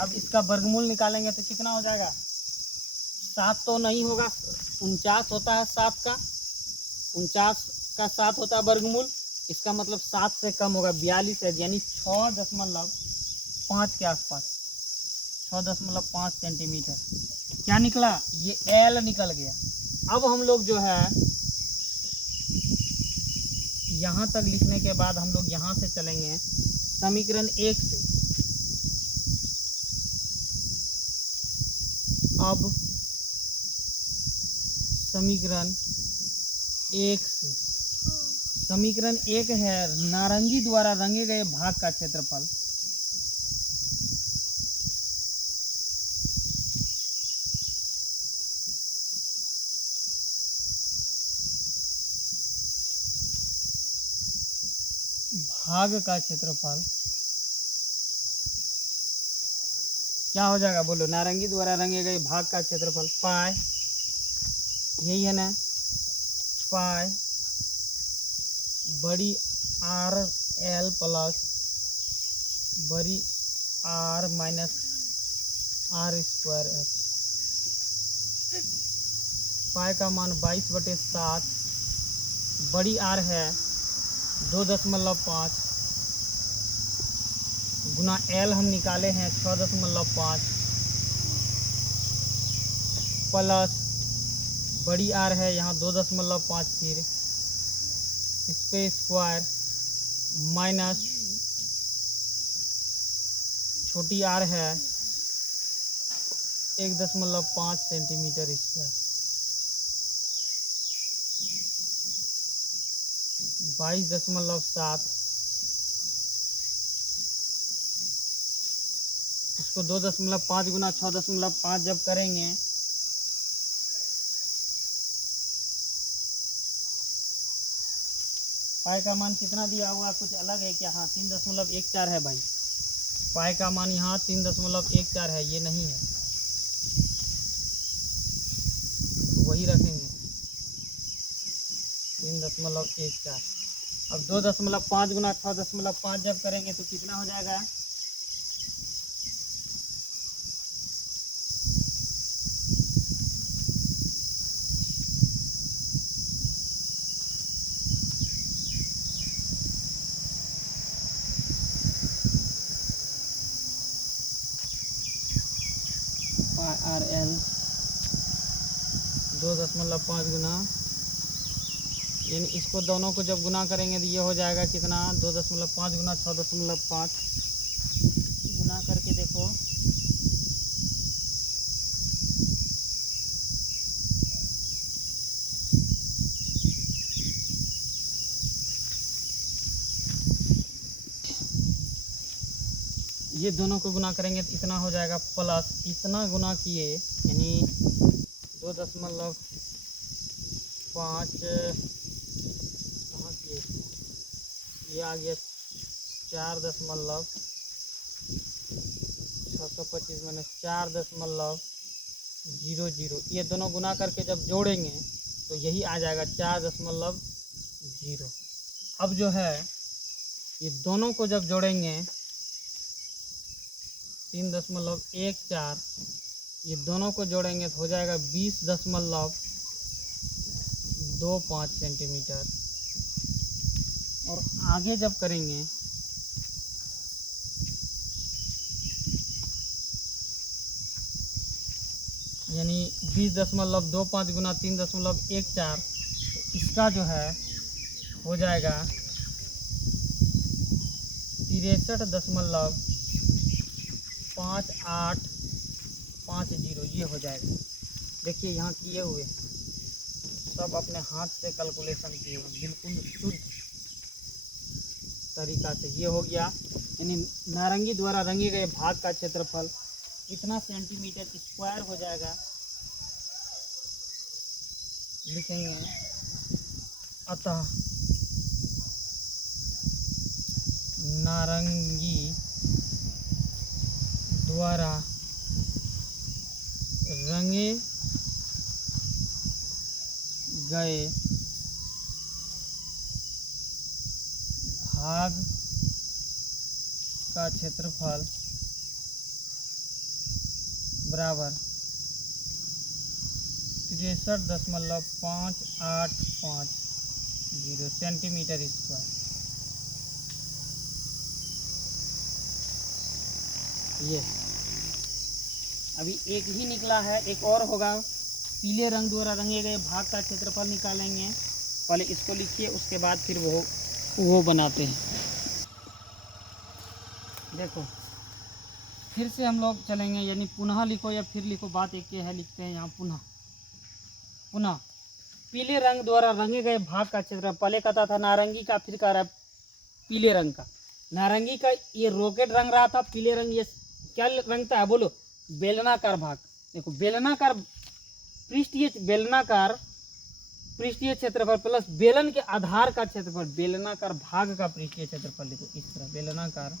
अब इसका वर्गमूल निकालेंगे तो कितना हो जाएगा, 7 तो नहीं होगा, 49 होता है 7 का, 49 का 7 होता है वर्गमूल। इसका मतलब 7 से कम होगा, 42 है, यानी 6.5 के आसपास, 6.5 सेंटीमीटर। क्या निकला, ये एल निकल गया। अब हम लोग जो है यहाँ तक लिखने के बाद हम लोग यहाँ से चलेंगे समीकरण 1 से। अब समीकरण 1 से, समीकरण 1 है नारंगी द्वारा रंगे गए भाग का क्षेत्रफल। भाग का क्षेत्रफल क्या हो जाएगा, बोलो, नारंगी द्वारा रंगे गए भाग का क्षेत्रफल पाई, यही है ना, पाई बड़ी आर एल प्लस बड़ी R minus R square H. Pi का मान 22/7, बड़ी आर है 2.5 गुना एल हम निकाले हैं 6.5 प्लस बड़ी आर है यहाँ 2.5, फिर इस पे स्क्वायर माइनस छोटी आर है 1.5 सेंटीमीटर स्क्वायर। 22.7 इसको 2.5 गुना 6.5 जब करेंगे पाई का मान कितना दिया हुआ, कुछ अलग है क्या, हाँ 3.14 है भाई। पाई का मान यहाँ 3.14 है, ये नहीं है, वही रखेंगे 3.14। अब 2.5 गुना 6.5 जब करेंगे तो कितना हो जाएगा, आर एल 2.5 गुना, यानी इसको दोनों को जब गुना करेंगे तो ये हो जाएगा कितना, 2.5 गुना 6.5 गुना करके देखो, ये दोनों को गुना करेंगे तो इतना हो जाएगा, प्लस इतना गुना किए यानी 2.5 कहाँ किए, ये आ गया 4.625 मैंने 4.00। ये दोनों गुना करके जब जोड़ेंगे तो यही आ जाएगा 4.0। अब जो है ये दोनों को जब जोड़ेंगे 3.14, ये दोनों को जोड़ेंगे तो हो जाएगा 20.25 सेंटीमीटर। और आगे जब करेंगे यानी 20.25 गुना 3.14, तो इसका जो है हो जाएगा 63.7 5850 ये हो जाएगा। देखिए यहाँ किए हुए हैं, सब अपने हाथ से कैलकुलेशन किए हुए, बिल्कुल शुद्ध तरीका से। ये हो गया, यानी नारंगी द्वारा रंगे गए भाग का क्षेत्रफल कितना सेंटीमीटर स्क्वायर हो जाएगा, लिखेंगे। अतः नारंगी द्वारा रंगे गए भाग का क्षेत्रफल बराबर 63.5850 सेंटीमीटर स्क्वायर। ये अभी एक ही निकला है, एक और होगा। पीले रंग द्वारा रंगे गए भाग का क्षेत्रफल निकालेंगे। पहले इसको लिखिए, उसके बाद फिर वो बनाते हैं। देखो फिर से हम लोग चलेंगे, यानी पुनः लिखो या फिर लिखो, बात एक ही है, लिखते हैं यहाँ पुनः। पीले रंग द्वारा रंगे गए भाग का क्षेत्रफल, पहले कहता था नारंगी का, फिर कह रहा है पीले रंग का। नारंगी का ये रॉकेट रंग रहा था, पीले रंग ये क्या रंगता है बोलो, बेलनाकार भाग। देखो बेलनाकार पृष्ठीय क्षेत्रफल प्लस बेलन के आधार का क्षेत्रफल, बेलनाकार भाग का पृष्ठीय क्षेत्रफल लिखो इस तरह, बेलनाकार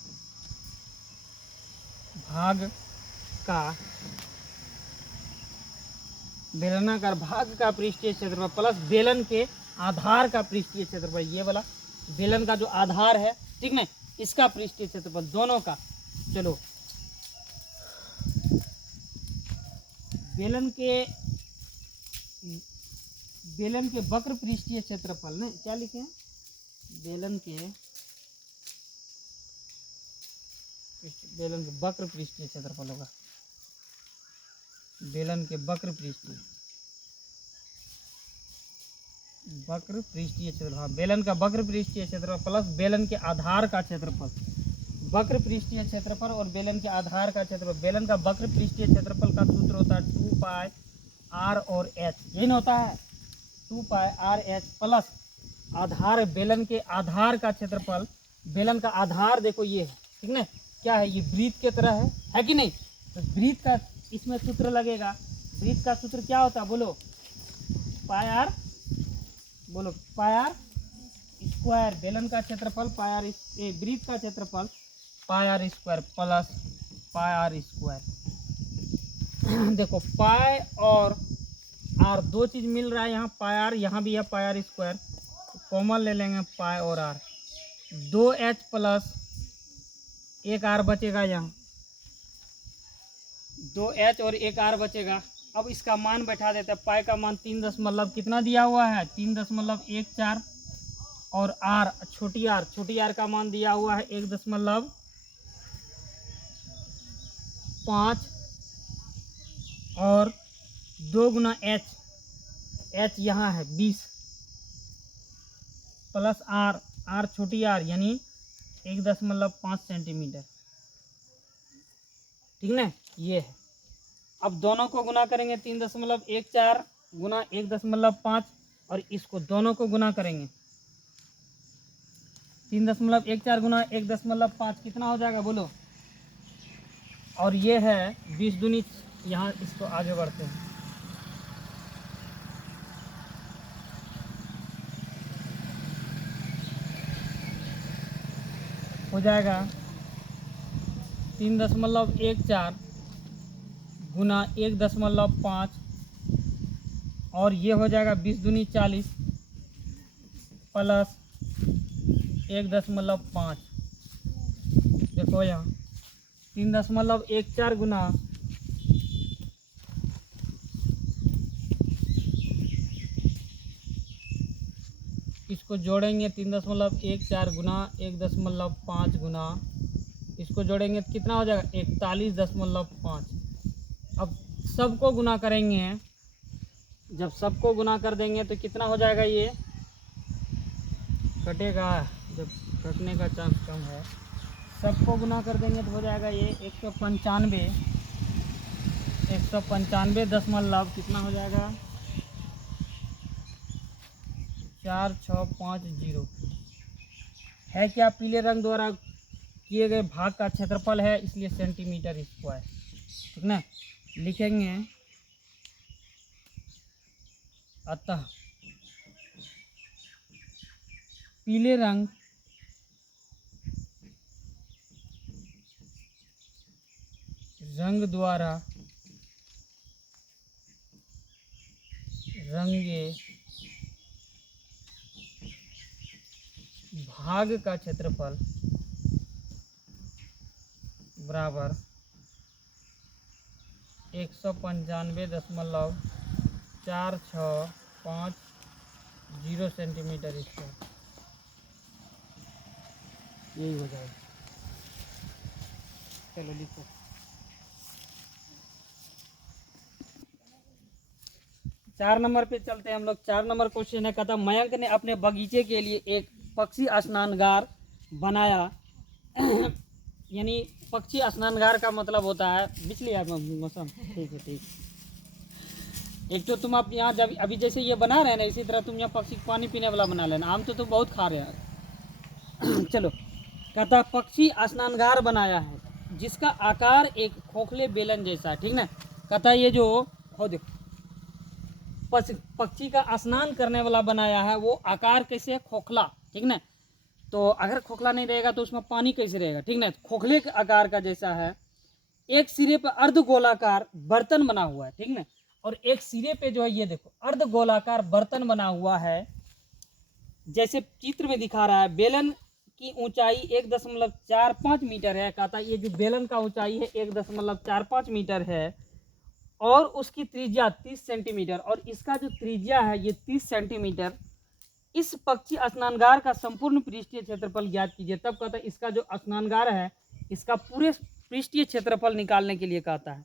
भाग का पृष्ठीय क्षेत्रफल प्लस बेलन के आधार का पृष्ठीय क्षेत्रफल, ये वाला बेलन का जो आधार है, ठीक ना, इसका पृष्ठीय क्षेत्रफल दोनों का। चलो बेलन के वक्र पृष्ठीय क्षेत्रफल ने क्या लिखे हैं, बेलन के वक्र पृष्ठीय क्षेत्रफल होगा, बेलन के वक्र पृष्ठीय क्षेत्रफल। हाँ, बेलन का वक्र पृष्ठीय क्षेत्रफल प्लस बेलन के आधार का क्षेत्रफल, वक्र पृष्ठीय क्षेत्रफल और बेलन के आधार का क्षेत्रफल। बेलन का वक्र पृष्ठीय क्षेत्रफल का सूत्र होता है 2 पाई r और h, यही ना होता है 2 पाई r h प्लस आधार, बेलन के आधार का क्षेत्रफल। बेलन का आधार देखो ये है, ठीक ना, क्या है ये, वृत्त की तरह है कि नहीं, तो वृत्त का इसमें सूत्र लगेगा। वृत्त का सूत्र क्या होता है बोलो, पाई r, बोलो पाई r स्क्वायर, बेलन का क्षेत्रफल पाई r, वृत्त का क्षेत्रफल पाई r स्क्वायर प्लस पाई r स्क्वायर। देखो पाई और r दो चीज मिल रहा है यहाँ, पाई r यहाँ भी है पाई r स्क्वायर, कॉमन ले लेंगे पाई और r, 2h प्लस एक r बचेगा, यहाँ 2h और एक r बचेगा। अब इसका मान बैठा देते हैं, पाई का मान 3 दशमलव कितना दिया हुआ है, 3.14, और r छोटी r का मान दिया हुआ है 1.5, और 2 गुना h यहाँ है 20 प्लस r छोटी r यानी 1.5 सेंटीमीटर, ठीक ना, ये है। अब दोनों को गुना करेंगे, 3.14 गुना 1.5, और इसको दोनों को गुना करेंगे, 3.14 गुना 1.5 कितना हो जाएगा बोलो, और ये है 20 दूनी, यहाँ इसको आगे बढ़ते हैं, हो जाएगा 3.14 गुना 1.5, और ये हो जाएगा 20 दूनी 40 प्लस 1.5। देखो यहाँ 3.14 गुना इसको जोड़ेंगे, 3.14 गुना 1.5 गुना इसको जोड़ेंगे तो कितना हो जाएगा 41.5। अब सबको गुना करेंगे, जब सबको गुना कर देंगे तो कितना हो जाएगा, ये कटेगा, जब कटने का चांस कम है सबको गुना कर देंगे तो हो जाएगा ये 195, 195 कितना हो जाएगा, 4650 है क्या पीले रंग द्वारा किए गए भाग का क्षेत्रफल है, इसलिए सेंटीमीटर स्क्वायर। ठीक ना, लिखेंगे अतः पीले रंग द्वारा रंगे भाग का क्षेत्रफल बराबर 195.4650 सेंटीमीटर स्क्वायर, यही हो जाएगा। चलो लिखो। 4 नंबर पे चलते हैं हम लोग। 4 नंबर क्वेश्चन है, कहता मयंक ने अपने बगीचे के लिए एक पक्षी स्नानगार बनाया। यानी पक्षी स्नानगार का मतलब होता है बिजली मौसम। ठीक है, ठीक। एक तो तुम आप यहाँ जब अभी जैसे ये बना रहे हैं ना, इसी तरह तुम यहाँ पक्षी पानी पीने वाला बना लेना। आम तो तुम बहुत खा रहे हैं। चलो, कहता पक्षी स्नानगार बनाया है जिसका आकार एक खोखले बेलन जैसा है। ठीक ना, कहता ये जो हो देखो पक्षी का स्नान करने वाला बनाया है, वो आकार कैसे है, खोखला। ठीक ना, तो अगर खोखला नहीं रहेगा तो उसमें पानी कैसे रहेगा। ठीक ना, खोखले के आकार का जैसा है। एक सिरे पर अर्ध गोलाकार बर्तन बना हुआ है। ठीक ना, और एक सिरे पे जो है ये देखो अर्ध गोलाकार बर्तन बना हुआ है, जैसे चित्र में दिखा रहा है। बेलन की ऊंचाई 1.45 मीटर है। कहता ये जो बेलन का ऊंचाई है 1.45 मीटर है, और उसकी त्रिज्या 30 सेंटीमीटर, और इसका जो त्रिज्या है ये 30 सेंटीमीटर। इस पक्षी स्नानगार का संपूर्ण पृष्ठीय क्षेत्रफल ज्ञात कीजिए। तब कहता है इसका जो स्नानगार है इसका पूरे पृष्ठीय क्षेत्रफल निकालने के लिए कहता है।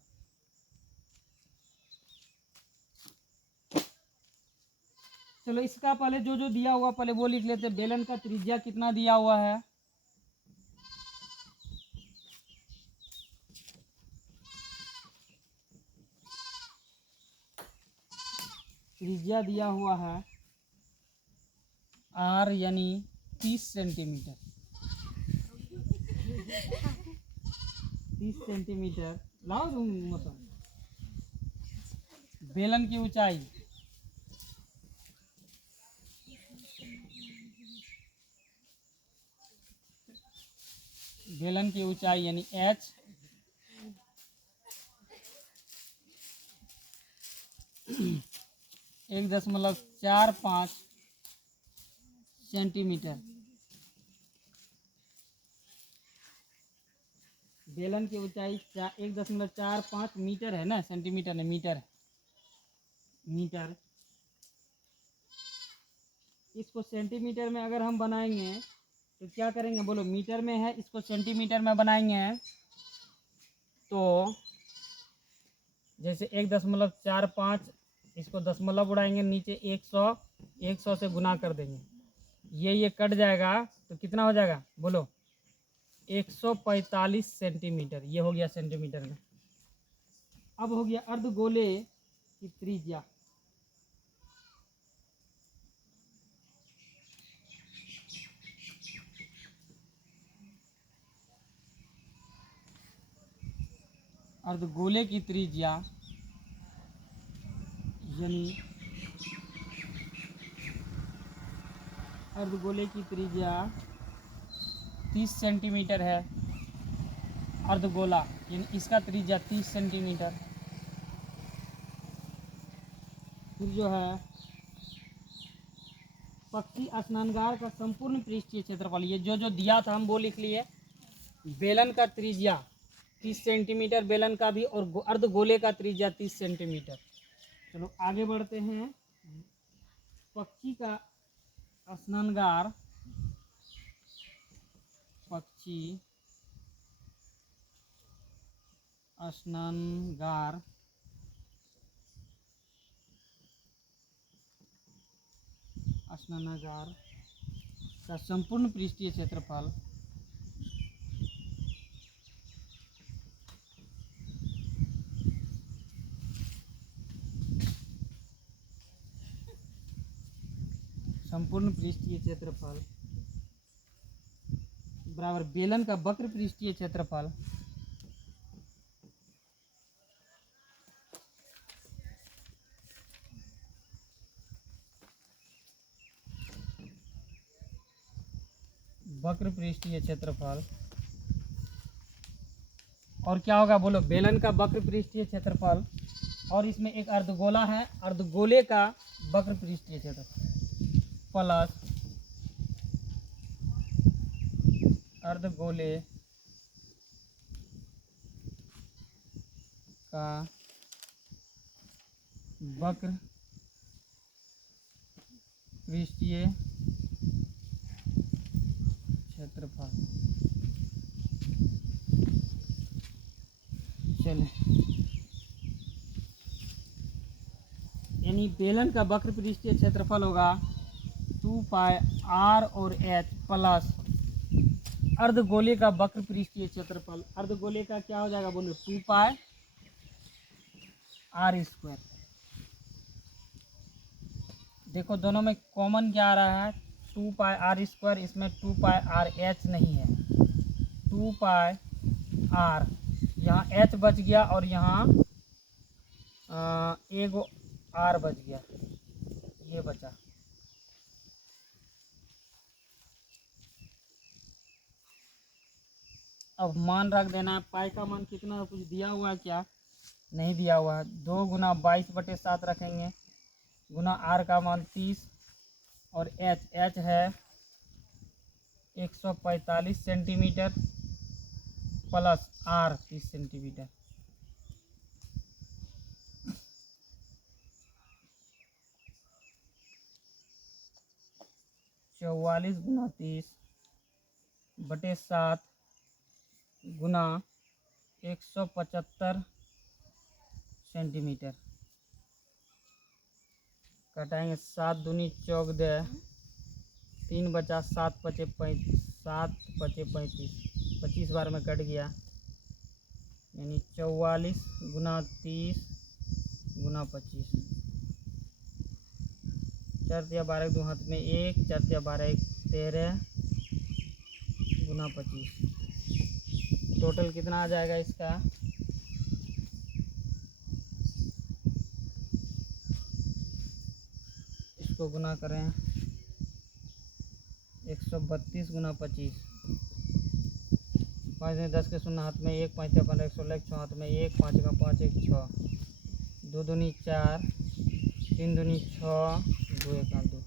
चलो, इसका पहले जो जो दिया हुआ पहले वो लिख लेते हैं। बेलन का त्रिज्या कितना दिया हुआ है, त्रिज्या दिया हुआ है r यानी 30 सेंटीमीटर। 30 सेंटीमीटर लाओ तुम मौसम। बेलन की ऊंचाई यानी h 1.45 सेंटीमीटर। बेलन की ऊंचाई 1.45 मीटर है ना, सेंटीमीटर नहीं, मीटर है, मीटर। इसको सेंटीमीटर में अगर हम बनाएंगे तो क्या करेंगे बोलो, मीटर में है, इसको सेंटीमीटर में बनाएंगे तो जैसे 1.45, इसको दशमलव उड़ाएंगे नीचे 100 से गुना कर देंगे, ये कट जाएगा तो कितना हो जाएगा बोलो, 145 सेंटीमीटर। ये हो गया सेंटीमीटर में। अब हो गया अर्धगोले की त्रिज्या। अर्धगोले की त्रिज्या यानी अर्धगोले की त्रिज्या 30 सेंटीमीटर है। अर्धगोला यानी इसका त्रिज्या 30 सेंटीमीटर। फिर जो है पक्षी स्नानगार का संपूर्ण पृष्ठीय क्षेत्रफल, ये जो जो दिया था हम वो लिख लिए। बेलन का त्रिज्या 30 सेंटीमीटर बेलन का भी, और अर्धगोले का त्रिज्या 30 सेंटीमीटर। चलो आगे बढ़ते हैं। पक्षी का स्नानगार, पक्षी स्नानगार का संपूर्ण पृष्ठीय क्षेत्रफल संपूर्ण पृष्ठीय क्षेत्रफल बराबर बेलन का वक्र पृष्ठीय क्षेत्रफल वक्र पृष्ठीय क्षेत्रफल और क्या होगा बोलो, बेलन का वक्र पृष्ठीय क्षेत्रफल और इसमें एक अर्धगोला है, अर्धगोले का वक्र पृष्ठीय क्षेत्रफल प्लस अर्धगोले का वक्र पृष्ठीय क्षेत्रफल। चले, यानी बेलन का वक्र पृष्ठीय क्षेत्रफल होगा 2 पाई r और h प्लस अर्धगोले का वक्र पृष्ठीय क्षेत्रफल, अर्धगोले का क्या हो जाएगा बोलो, 2 पाई r स्क्वायर। देखो दोनों में कॉमन क्या आ रहा है, 2 पाई r स्क्वायर, इसमें 2 पाई r h नहीं है, 2 पाई r, यहाँ h बच गया और यहाँ एगो r बच गया, ये बचा। अब मान रख देना है, पाई का मान कितना, कुछ दिया हुआ है क्या, नहीं दिया हुआ है। 2 गुना 22/7 रखेंगे गुना r का मान 30 और h है 145 सेंटीमीटर प्लस r 30 सेंटीमीटर। चौवालीस गुना 30/7 गुना 175 सेंटीमीटर। कटाएंगे, 7 दूनी 14, 3 बचा, 7 पचे 35, 25 बार में कट गया, यानी 44 गुना 30 गुना 25, 4 या 12 दो हाथ में 1, 4 या 12 13 गुना 25, टोटल कितना आ जाएगा इसका, इसको गुना करें 132 गुना 25, 5 में 10 के शून्य हाथ में 1, 5 या 15 116 6 हाथ में 1, 5 का 5 1 6, 2 दूनी 4, 3 दूनी 6, 2 1 2,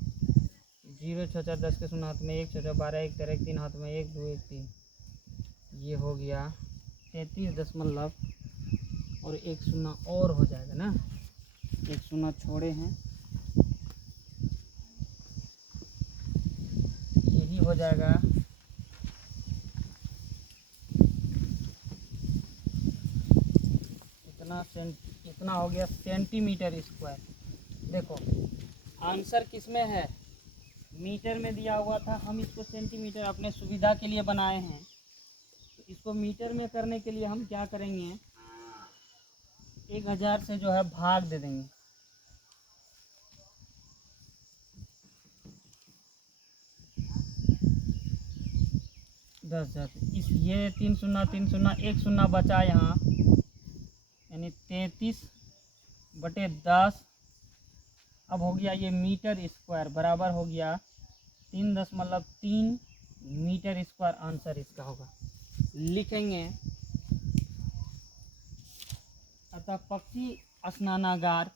0 6 4 10 के शून्य हाथ में 1, 6 12 1 13 3 हाथ में 1 2 1 3, ये हो गया 33 और एक शून्य और हो जाएगा ना, एक शून्य छोड़े हैं, यही हो जाएगा इतना हो गया सेंटीमीटर स्क्वायर। देखो आंसर किस में है, मीटर में दिया हुआ था, हम इसको सेंटीमीटर अपने सुविधा के लिए बनाए हैं। तो इसको मीटर में करने के लिए हम क्या करेंगे, 1000 से जो है भाग दे देंगे, दस इस ये 3 शून्य 3 शून्य 1 शून्य बचा यहाँ, यानी 33/10। अब हो गया ये मीटर स्क्वायर बराबर हो गया 3.3 मीटर स्क्वायर, आंसर इसका होगा। लिखेंगे अतः पक्षी स्नानागार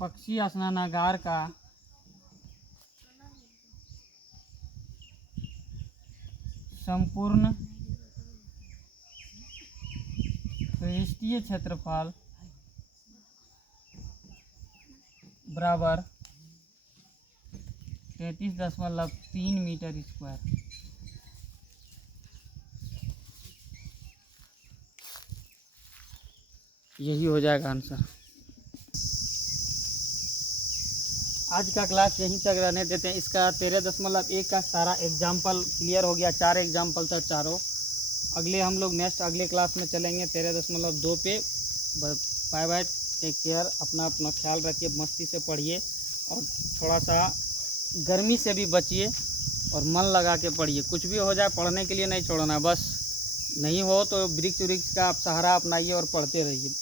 पक्षी स्नानागार का संपूर्ण पृष्ठीय क्षेत्रफल बराबर 33.3 मीटर स्क्वायर। यही हो जाएगा आंसर। आज का क्लास यहीं तक रहने देते हैं। इसका 13.1 का सारा एग्जाम्पल क्लियर हो गया। 4 एग्जाम्पल था चारों। अगले हम लोग नेक्स्ट अगले क्लास में चलेंगे 13.2 पे। बाय बाय, टेक केयर, अपना अपना ख्याल रखिए, मस्ती से पढ़िए और थोड़ा सा गर्मी से भी बचिए और मन लगा के पढ़िए। कुछ भी हो जाए पढ़ने के लिए नहीं छोड़ना, बस नहीं हो तो वृक्ष का आप सहारा अपनाइए और पढ़ते रहिए।